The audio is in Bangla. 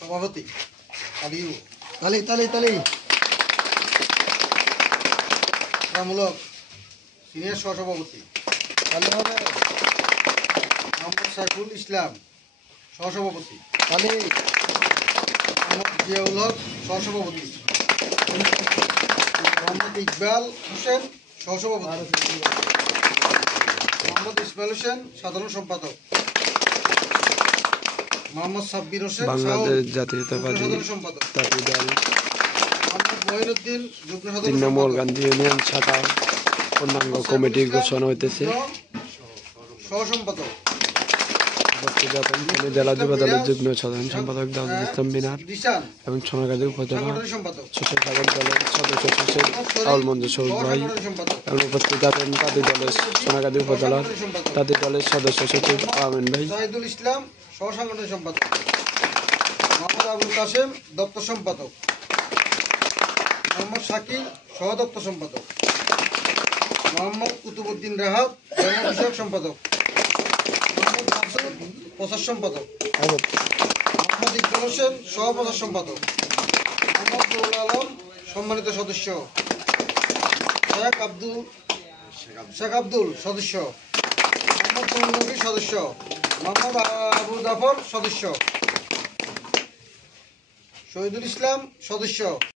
সভাপতি আলিউ তালি তালি তালি মূলক সিনিয়র সহসভাপতি তালি হবে মোহাম্মদ সাইফুল ইসলাম সহসভাপতি তালি মোহাম্মদ জিয়াউল হক সহসভাপতি মোহাম্মদ ইকবাল হোসেন সহসভাপতি মোহাম্মদ ইসমাইল হোসেন সাধারণ সম্পাদক মোহাম্মদ সাব্বির হোসেন বাংলাদেশ জাতীয়তাবাদী সাধারণ সম্পাদক জাতীয় দল মোহাম্মদ মঈনুদ্দিন যুগ্ম 3 সাধারণ নম্বর সম্পাদক গান্ধী ইউনিয়ন শাখা পূর্ণাঙ্গ কমিটির ঘোষণা হইতেছে। সহসম্পাদক উপস্থিত আছেন জেলা যুব দলের যুগ্ম সাধারণ সম্পাদক দাউদ ইসলাম মিনার দিশান এবং সোনাগাজী উপজেলা সাংগঠনিক সম্পাদক ছোট সাগর দলের সদস্য সচিব আউল মঞ্জুর সবুজ ভাই সাংগঠনিক সম্পাদক এবং উপস্থিত আছেন তাঁতি দলের সোনাগাজী উপজেলার তাঁতি দলের সদস্য সচিব আমিন ভাই। জাহিদুল ইসলাম সহ সাংগঠনিক সম্পাদক মোহাম্মদ আবুল কাসেম দপ্তর সম্পাদক মোহাম্মদ শাকিল সহ দপ্তর সম্পাদক মোহাম্মদ কুতুবুদ্দিন রাহাত ধর্ম বিষয়ক সম্পাদক মোহাম্মদ মাসুদ প্রচার সম্পাদক মোহাম্মদ ইকবাল হোসেন সহ প্রচার সম্পাদক মোহাম্মদ নুরুল আলম সম্মানিত সদস্য শেখ আব্দুল সদস্য মোহাম্মদ তরুণ নবী সদস্য মোহাম্মদ আবু জাফর সদস্য শহীদুল ইসলাম সদস্য